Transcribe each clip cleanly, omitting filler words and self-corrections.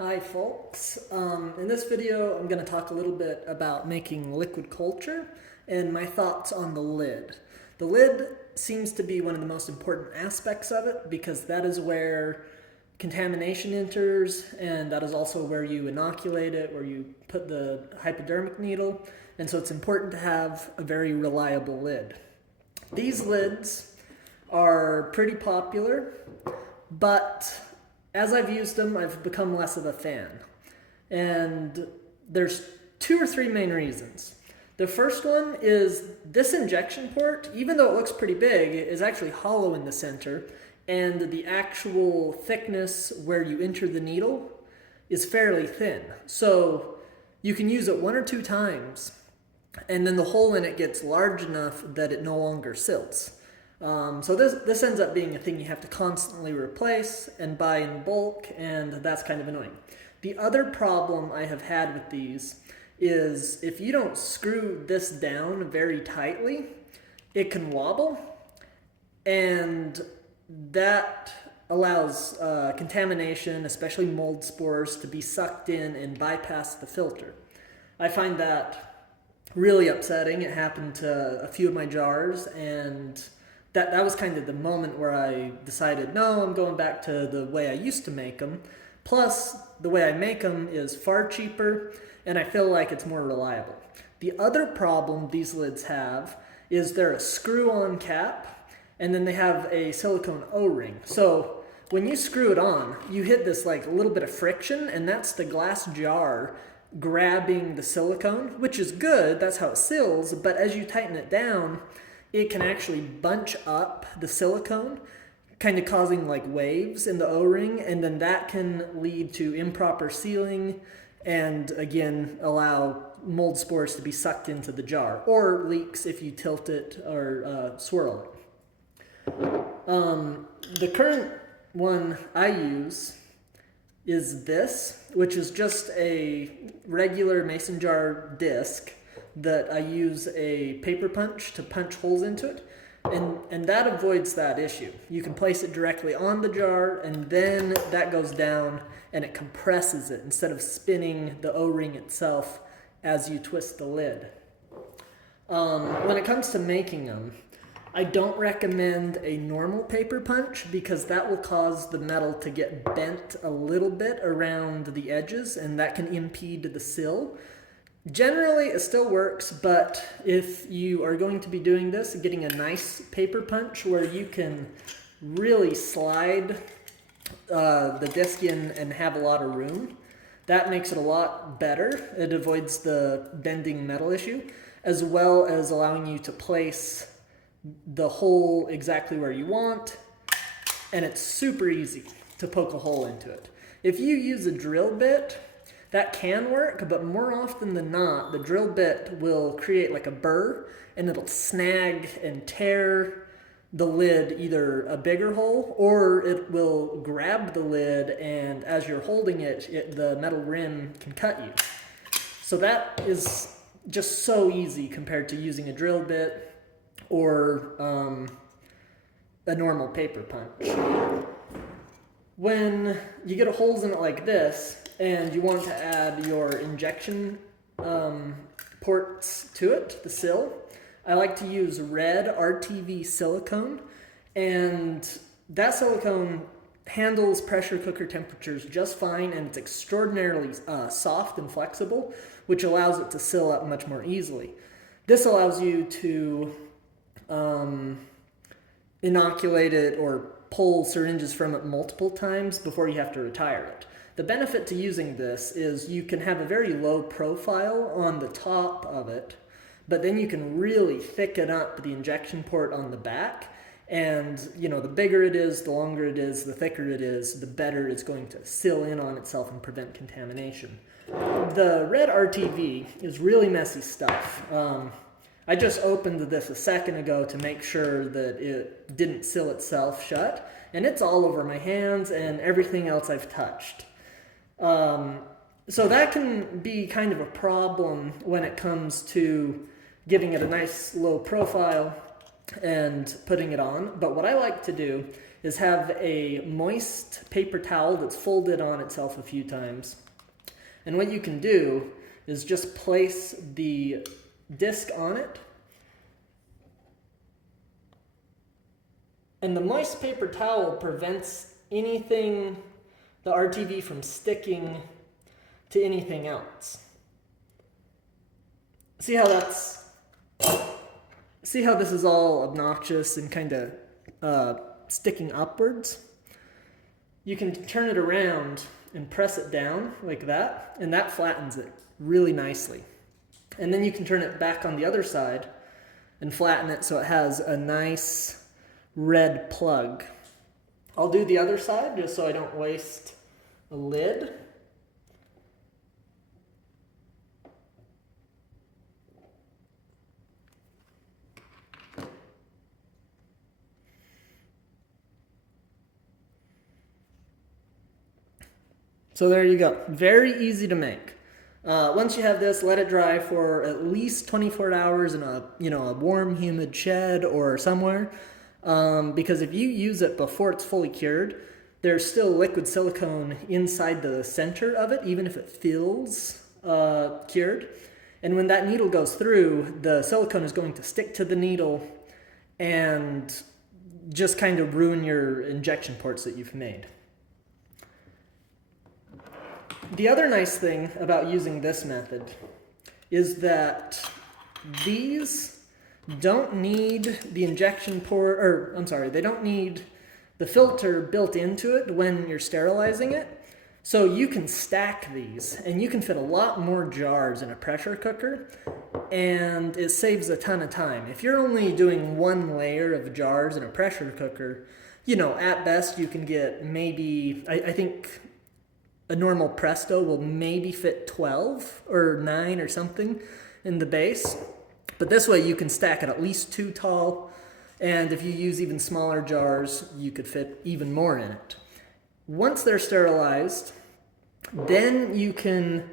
Hi folks, in this video I'm going to talk a little bit about making liquid culture and my thoughts on the lid. The lid seems to be one of the most important aspects of it because that is where contamination enters, and that is also where you inoculate it, where you put the hypodermic needle, and so it's important to have a very reliable lid. These lids are pretty popular, but as I've used them, I've become less of a fan. And there's two or three main reasons. The first one is this injection port, even though it looks pretty big, is actually hollow in the center, and the actual thickness where you enter the needle is fairly thin. So you can use it one or two times, and then the hole in it gets large enough that it no longer silts. So this ends up being a thing you have to constantly replace and buy in bulk, and that's kind of annoying. The other problem I have had with these is if you don't screw this down very tightly, it can wobble, and that allows contamination, especially mold spores, to be sucked in and bypass the filter. I find that really upsetting. It happened to a few of my jars, and that was kind of the moment where I decided, no, I'm going back to the way I used to make them. Plus, the way I make them is far cheaper, and I feel like it's more reliable. The other problem these lids have is they're a screw-on cap, and then they have a silicone O-ring. So when you screw it on, you hit this like a little bit of friction, and that's the glass jar grabbing the silicone, which is good, that's how it seals, but as you tighten it down, it can actually bunch up the silicone, kind of causing like waves in the O-ring, and then that can lead to improper sealing and again allow mold spores to be sucked into the jar, or leaks if you tilt it or swirl it. The current one I use is this, which is just a regular mason jar disc that I use a paper punch to punch holes into it, and that avoids that issue. You can place it directly on the jar, and then that goes down and it compresses it instead of spinning the O-ring itself as you twist the lid. When it comes to making them, I don't recommend a normal paper punch because that will cause the metal to get bent a little bit around the edges, and that can impede the seal. Generally, it still works, but if you are going to be doing this, getting a nice paper punch where you can really slide the disc in and have a lot of room, that makes it a lot better. It avoids the bending metal issue, as well as allowing you to place the hole exactly where you want, and it's super easy to poke a hole into it. If you use a drill bit, that can work, but more often than not, the drill bit will create like a burr, and it'll snag and tear the lid either a bigger hole, or it will grab the lid, and as you're holding it, the metal rim can cut you. So that is just so easy compared to using a drill bit or a normal paper punch. When you get holes in it like this, and you want to add your injection ports to it, the sill, I like to use red RTV silicone, and that silicone handles pressure cooker temperatures just fine, and it's extraordinarily soft and flexible, which allows it to seal up much more easily. This allows you to inoculate it or pull syringes from it multiple times before you have to retire it. The benefit to using this is you can have a very low profile on the top of it, but then you can really thicken up the injection port on the back, and the bigger it is, the longer it is, the thicker it is, the better it's going to seal in on itself and prevent contamination. The red RTV is really messy stuff. I just opened this a second ago to make sure that it didn't seal itself shut, and it's all over my hands and everything else I've touched. So that can be kind of a problem when it comes to giving it a nice low profile and putting it on. But what I like to do is have a moist paper towel that's folded on itself a few times. And what you can do is just place the disc on it. And the moist paper towel prevents anything, the RTV, from sticking to anything else. See how this is all obnoxious and kind of sticking upwards? You can turn it around and press it down like that, and that flattens it really nicely. And then you can turn it back on the other side and flatten it so it has a nice red plug. I'll do the other side just so I don't waste a lid. So there you go. Very easy to make. Once you have this, let it dry for at least 24 hours in a warm, humid shed or somewhere. Because if you use it before it's fully cured, there's still liquid silicone inside the center of it, even if it feels cured. And when that needle goes through, the silicone is going to stick to the needle and just kind of ruin your injection ports that you've made. The other nice thing about using this method is that these don't need the injection port, they don't need the filter built into it when you're sterilizing it. So you can stack these, and you can fit a lot more jars in a pressure cooker, and it saves a ton of time. If you're only doing one layer of jars in a pressure cooker, at best you can get maybe, I think a normal Presto will maybe fit 12 or 9 or something in the base. But this way you can stack it at least 2 tall, and if you use even smaller jars, you could fit even more in it. Once they're sterilized, then you can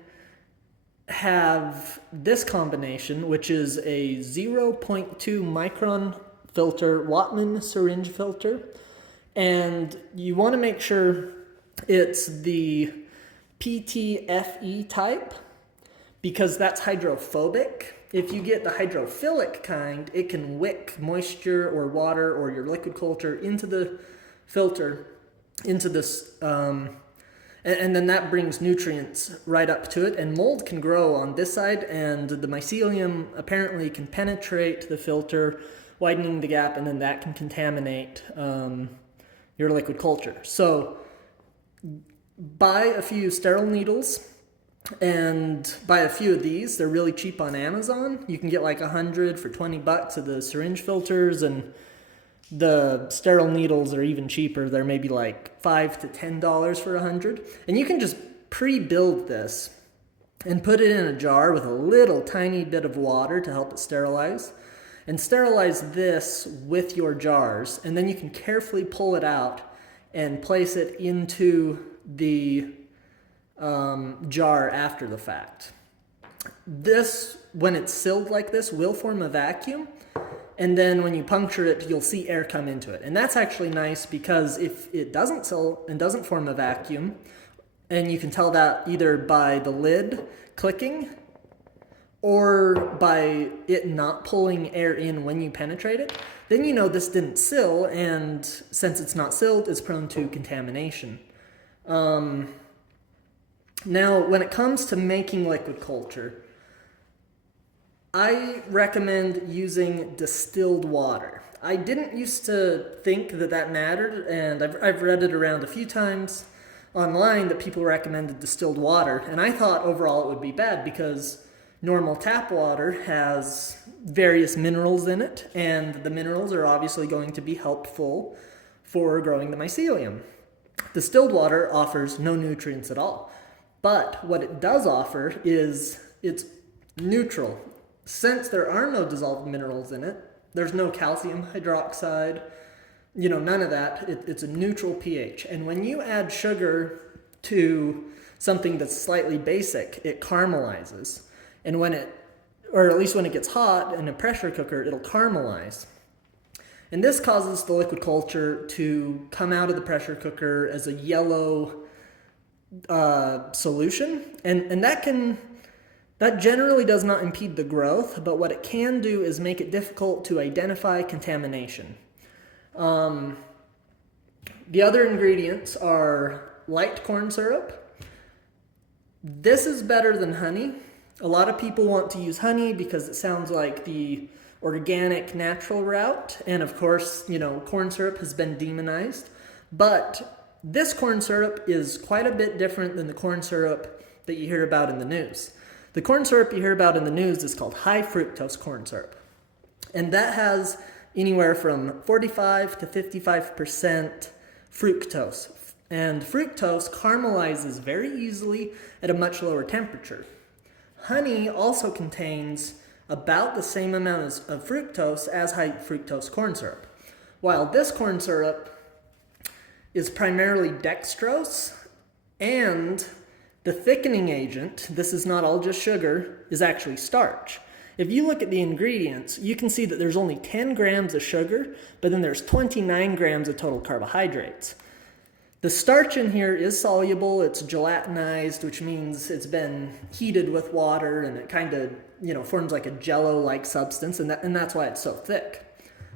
have this combination, which is a 0.2 micron filter, Wattman syringe filter, and you want to make sure it's the PTFE type, because that's hydrophobic. If you get the hydrophilic kind, it can wick moisture or water or your liquid culture into the filter, into this, and then that brings nutrients right up to it, and mold can grow on this side, and the mycelium apparently can penetrate the filter, widening the gap, and then that can contaminate your liquid culture. So buy a few sterile needles and buy a few of these. They're really cheap on Amazon. You can get like 100 for $20 of the syringe filters, and the sterile needles are even cheaper. They're maybe like $5 to $10 for 100. And you can just pre-build this and put it in a jar with a little tiny bit of water to help it sterilize. And sterilize this with your jars, and then you can carefully pull it out and place it into the jar after the fact. This, when it's sealed like this, will form a vacuum, and then when you puncture it, you'll see air come into it. And that's actually nice, because if it doesn't seal and doesn't form a vacuum, and you can tell that either by the lid clicking or by it not pulling air in when you penetrate it, then you know this didn't seal, and since it's not sealed, it's prone to contamination. Now, when it comes to making liquid culture, I recommend using distilled water. I didn't used to think that mattered, and I've read it around a few times online that people recommended distilled water, and I thought overall it would be bad because normal tap water has various minerals in it, and the minerals are obviously going to be helpful for growing the mycelium. Distilled water offers no nutrients at all, but what it does offer is it's neutral. Since there are no dissolved minerals in it, there's no calcium hydroxide, none of that. It's a neutral pH. And when you add sugar to something that's slightly basic, it caramelizes. And or at least when it gets hot in a pressure cooker, it'll caramelize. And this causes the liquid culture to come out of the pressure cooker as a yellow solution. And that generally does not impede the growth, but what it can do is make it difficult to identify contamination. The other ingredients are light corn syrup. This is better than honey. A lot of people want to use honey because it sounds like the organic, natural route. And of course, corn syrup has been demonized. But this corn syrup is quite a bit different than the corn syrup that you hear about in the news. The corn syrup you hear about in the news is called high fructose corn syrup. And that has anywhere from 45 to 55% fructose. And fructose caramelizes very easily at a much lower temperature. Honey also contains about the same amount of fructose as high fructose corn syrup. While this corn syrup is primarily dextrose, and the thickening agent, this is not all just sugar, is actually starch. If you look at the ingredients, you can see that there's only 10 grams of sugar, but then there's 29 grams of total carbohydrates. The starch in here is soluble, it's gelatinized, which means it's been heated with water and it kind of, forms like a jello-like substance, and that's why it's so thick.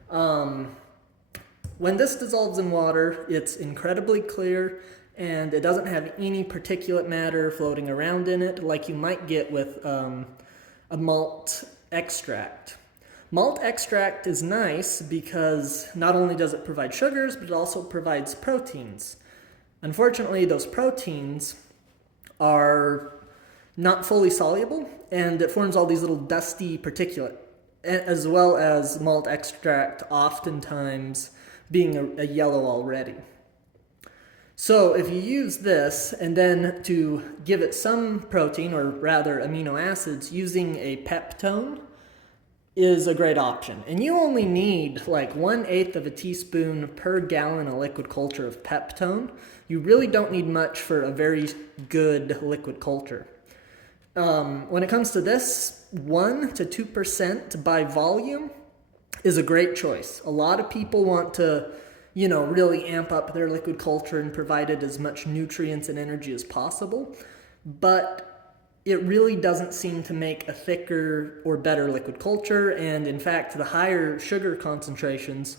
When this dissolves in water, it's incredibly clear and it doesn't have any particulate matter floating around in it like you might get with a malt extract. Malt extract is nice because not only does it provide sugars, but it also provides proteins. Unfortunately, those proteins are not fully soluble, and it forms all these little dusty particulate, as well as malt extract oftentimes being a yellow already. So if you use this, and then to give it some protein, or rather amino acids, using a Peptone is a great option. And you only need like 1/8 of a teaspoon per gallon of liquid culture of Peptone. You really don't need much for a very good liquid culture. When it comes to this, 1 to 2% by volume is a great choice. A lot of people want to, really amp up their liquid culture and provide it as much nutrients and energy as possible. But it really doesn't seem to make a thicker or better liquid culture, and in fact, the higher sugar concentrations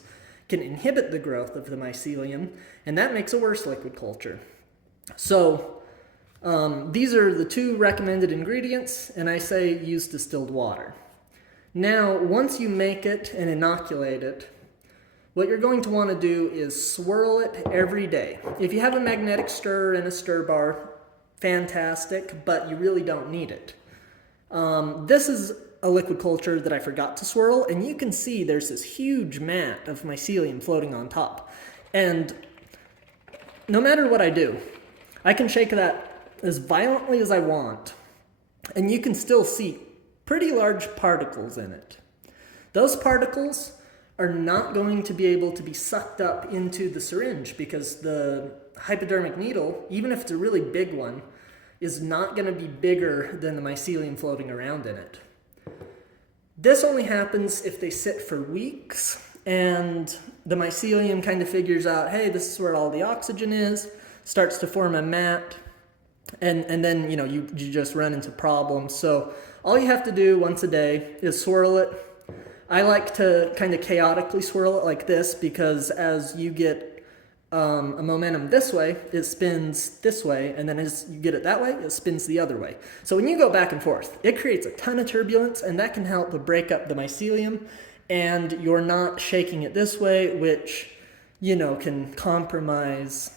can inhibit the growth of the mycelium, and that makes a worse liquid culture. So, these are the 2 recommended ingredients, and I say use distilled water. Now, once you make it and inoculate it, what you're going to want to do is swirl it every day. If you have a magnetic stirrer and a stir bar, fantastic, but you really don't need it. This is a liquid culture that I forgot to swirl, and you can see there's this huge mat of mycelium floating on top. And no matter what I do, I can shake that as violently as I want, and you can still see pretty large particles in it. Those particles are not going to be able to be sucked up into the syringe because the hypodermic needle, even if it's a really big one, is not going to be bigger than the mycelium floating around in it. This only happens if they sit for weeks and the mycelium kind of figures out, hey, this is where all the oxygen is, starts to form a mat, and then you just run into problems. So all you have to do once a day is swirl it. I like to kind of chaotically swirl it like this because as you get a momentum this way, it spins this way, and then as you get it that way, it spins the other way. So when you go back and forth, it creates a ton of turbulence, and that can help to break up the mycelium, and you're not shaking it this way, which, can compromise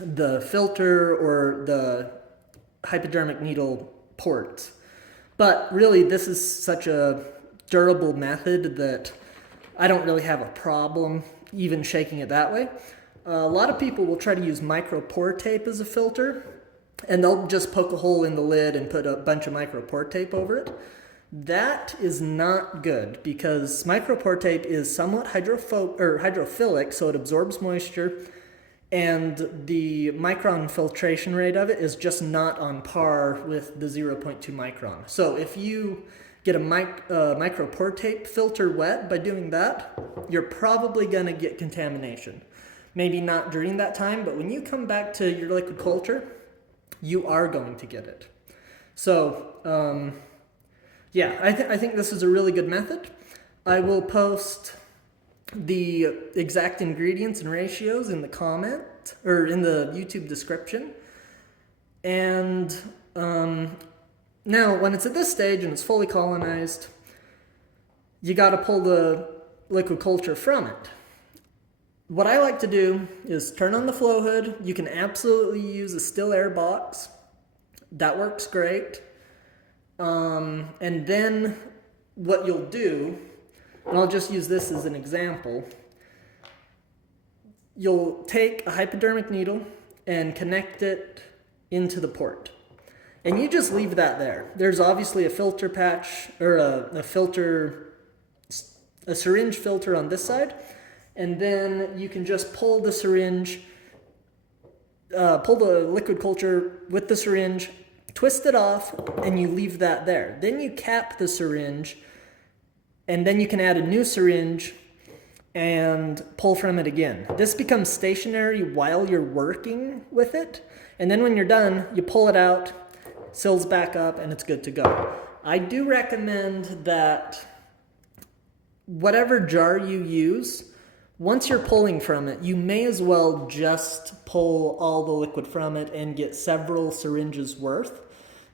the filter or the hypodermic needle ports. But really, this is such a durable method that I don't really have a problem even shaking it that way. A lot of people will try to use micro pour tape as a filter, and they'll just poke a hole in the lid and put a bunch of micro pour tape over it. That is not good because micro pour tape is somewhat hydrophilic, so it absorbs moisture, and the micron filtration rate of it is just not on par with the 0.2 micron. So if you get a micropore tape filter wet. By doing that, you're probably going to get contamination. Maybe not during that time, but when you come back to your liquid culture, you are going to get it. So, yeah, I think this is a really good method. I will post the exact ingredients and ratios in the comment or in the YouTube description. And now, when it's at this stage and it's fully colonized, you got to pull the liquid culture from it. What I like to do is turn on the flow hood. You can absolutely use a still air box. That works great. And then what you'll do, and I'll just use this as an example, you'll take a hypodermic needle and connect it into the port. And you just leave that there. There's obviously a filter patch, or a syringe filter on this side. And then you can just pull the syringe, pull the liquid culture with the syringe, twist it off, and you leave that there. Then you cap the syringe, and then you can add a new syringe and pull from it again. This becomes stationary while you're working with it, and then when you're done, you pull it out, seals back up, and it's good to go. I do recommend that whatever jar you use, once you're pulling from it, you may as well just pull all the liquid from it and get several syringes worth.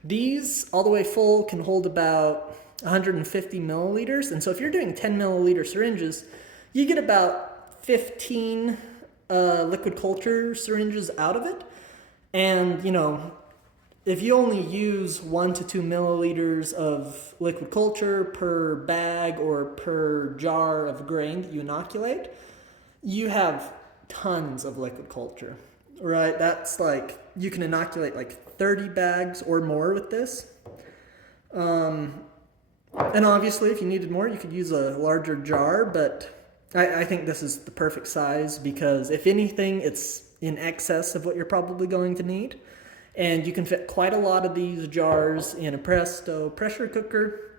These, all the way full, can hold about 150 milliliters. And so if you're doing 10 milliliter syringes, you get about 15 liquid culture syringes out of it. And, you know, if you only use 1 to 2 milliliters of liquid culture per bag or per jar of grain that you inoculate, you have tons of liquid culture, right? That's like, you can inoculate like 30 bags or more with this. And obviously, if you needed more, you could use a larger jar, but I think this is the perfect size because if anything, it's in excess of what you're probably going to need. And you can fit quite a lot of these jars in a Presto pressure cooker.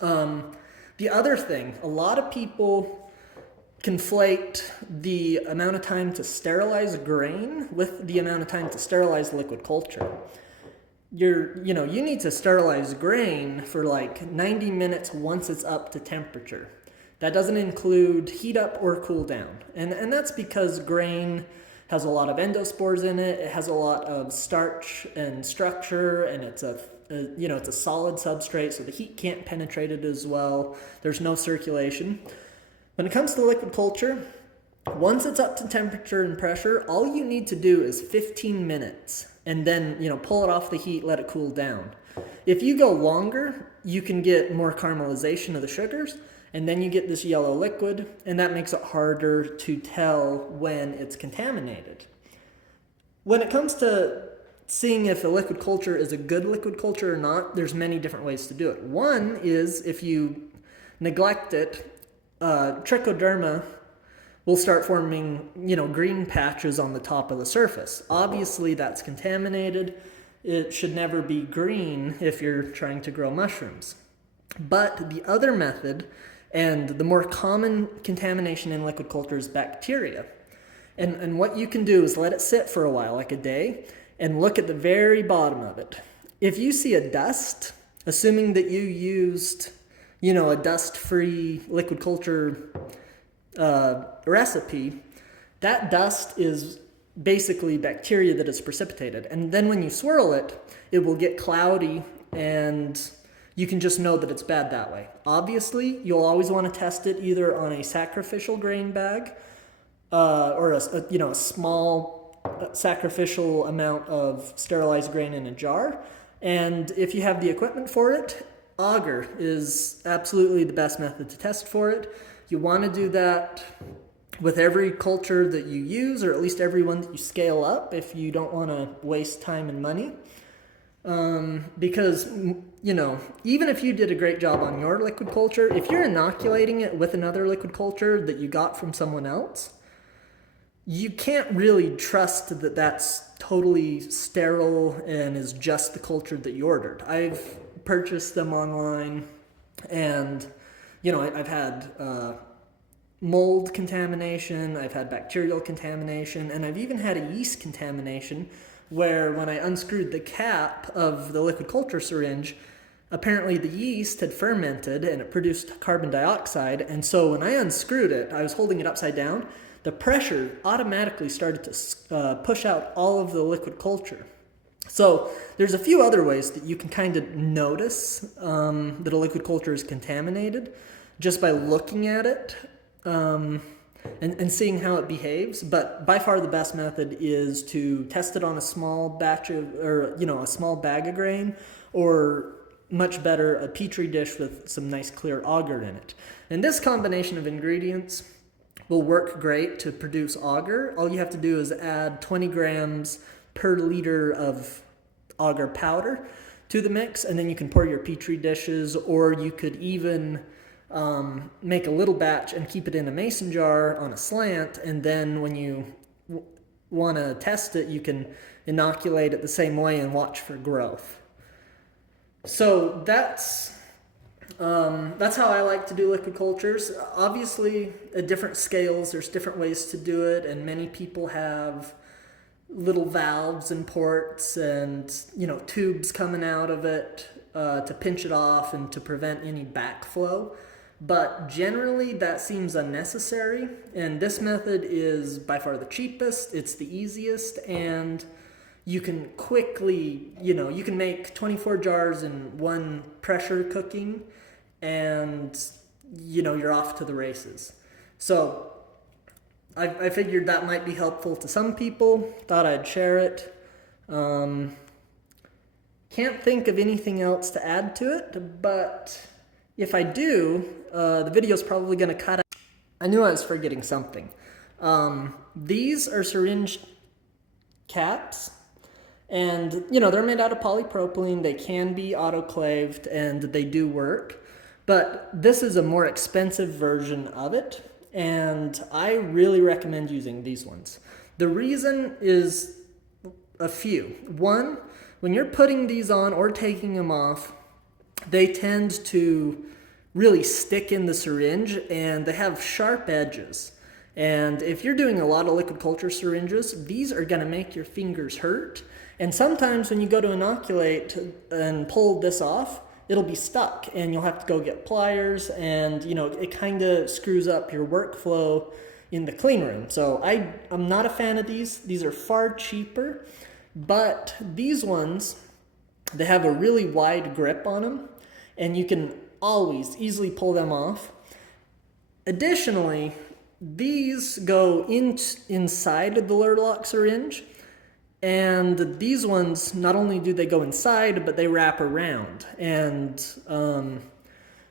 The other thing, a lot of people conflate the amount of time to sterilize grain with the amount of time to sterilize liquid culture. You need to sterilize grain for like 90 minutes once it's up to temperature. That doesn't include heat up or cool down. And that's because grain has a lot of endospores in it. It has a lot of starch and structure, and it's a solid substrate, so the heat can't penetrate it as well. There's no circulation. When it comes to liquid culture, once it's up to temperature and pressure, all you need to do is 15 minutes and then, pull it off the heat, let it cool down. If you go longer, you can get more caramelization of the sugars, and then you get this yellow liquid, and that makes it harder to tell when it's contaminated. When it comes to seeing if a liquid culture is a good liquid culture or not, there's many different ways to do it. One is if you neglect it, trichoderma will start forming, green patches on the top of the surface. Obviously, that's contaminated. It should never be green if you're trying to grow mushrooms. But the other method, and the more common contamination in liquid culture, is bacteria. And what you can do is let it sit for a while, like a day, and look at the very bottom of it. If you see a dust, assuming that you used a dust-free liquid culture recipe, that dust is basically bacteria that is precipitated. And then when you swirl it, it will get cloudy, and you can just know that it's bad that way. Obviously, you'll always want to test it either on a sacrificial grain bag or a small sacrificial amount of sterilized grain in a jar. And if you have the equipment for it, agar is absolutely the best method to test for it. You want to do that with every culture that you use, or at least every one that you scale up if you don't want to waste time and money. Because, even if you did a great job on your liquid culture, if you're inoculating it with another liquid culture that you got from someone else, you can't really trust that that's totally sterile and is just the culture that you ordered. I've purchased them online And, I've had mold contamination, I've had bacterial contamination, and I've even had a yeast contamination where when I unscrewed the cap of the liquid culture syringe, apparently the yeast had fermented and it produced carbon dioxide. And so when I unscrewed it, I was holding it upside down, the pressure automatically started to push out all of the liquid culture. So there's a few other ways that you can kind of notice that a liquid culture is contaminated just by looking at it and seeing how it behaves. But by far the best method is to test it on a small batch of, or a small bag of grain, or much better, a petri dish with some nice clear agar in it. And this combination of ingredients will work great to produce agar. All you have to do is add 20 grams per liter of agar powder to the mix, and then you can pour your petri dishes, or you could even make a little batch and keep it in a mason jar on a slant, and then when you want to test it, you can inoculate it the same way and watch for growth. So that's how I like to do liquid cultures. Obviously, at different scales, there's different ways to do it, and many people have little valves and ports and tubes coming out of it to pinch it off and to prevent any backflow. But generally, that seems unnecessary, and this method is by far the cheapest. It's the easiest, and you can quickly, you can make 24 jars in one pressure cooking, and you're off to the races. So I figured that might be helpful to some people. Thought I'd share it. Can't think of anything else to add to it, but if I do, the video's probably going to cut out. I knew I was forgetting something. These are syringe caps, and they're made out of polypropylene. They can be autoclaved, and they do work. But this is a more expensive version of it, and I really recommend using these ones. The reason is a few. One, when you're putting these on or taking them off, they tend to really stick in the syringe, and they have sharp edges. And if you're doing a lot of liquid culture syringes, these are going to make your fingers hurt. And sometimes when you go to inoculate and pull this off, it'll be stuck, and you'll have to go get pliers, and it kind of screws up your workflow in the clean room. So I'm not a fan of these. These are far cheaper, but these ones, they have a really wide grip on them, and you can always easily pull them off. Additionally, these go inside of the Lurlock syringe, and these ones, not only do they go inside, but they wrap around. And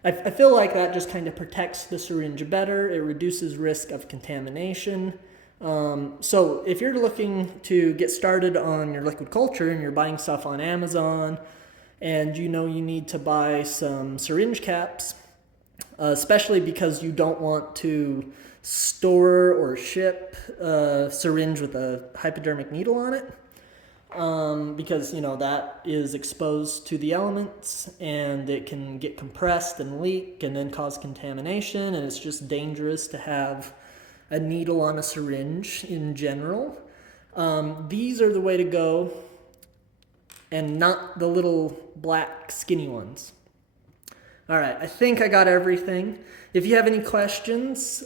I feel like that just kind of protects the syringe better. It reduces risk of contamination. So if you're looking to get started on your liquid culture and you're buying stuff on Amazon, and you need to buy some syringe caps, especially because you don't want to store or ship a syringe with a hypodermic needle on it, because that is exposed to the elements, and it can get compressed and leak and then cause contamination, and it's just dangerous to have a needle on a syringe in general. These are the way to go, and not the little black skinny ones. All right, I think I got everything. If you have any questions,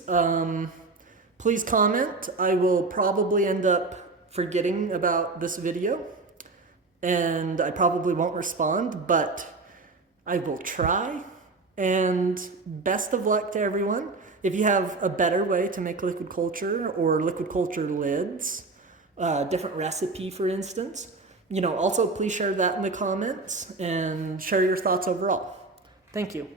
please comment. I will probably end up forgetting about this video, and I probably won't respond, but I will try. And best of luck to everyone. If you have a better way to make liquid culture or liquid culture lids, different recipe, for instance, also please share that in the comments and share your thoughts overall. Thank you.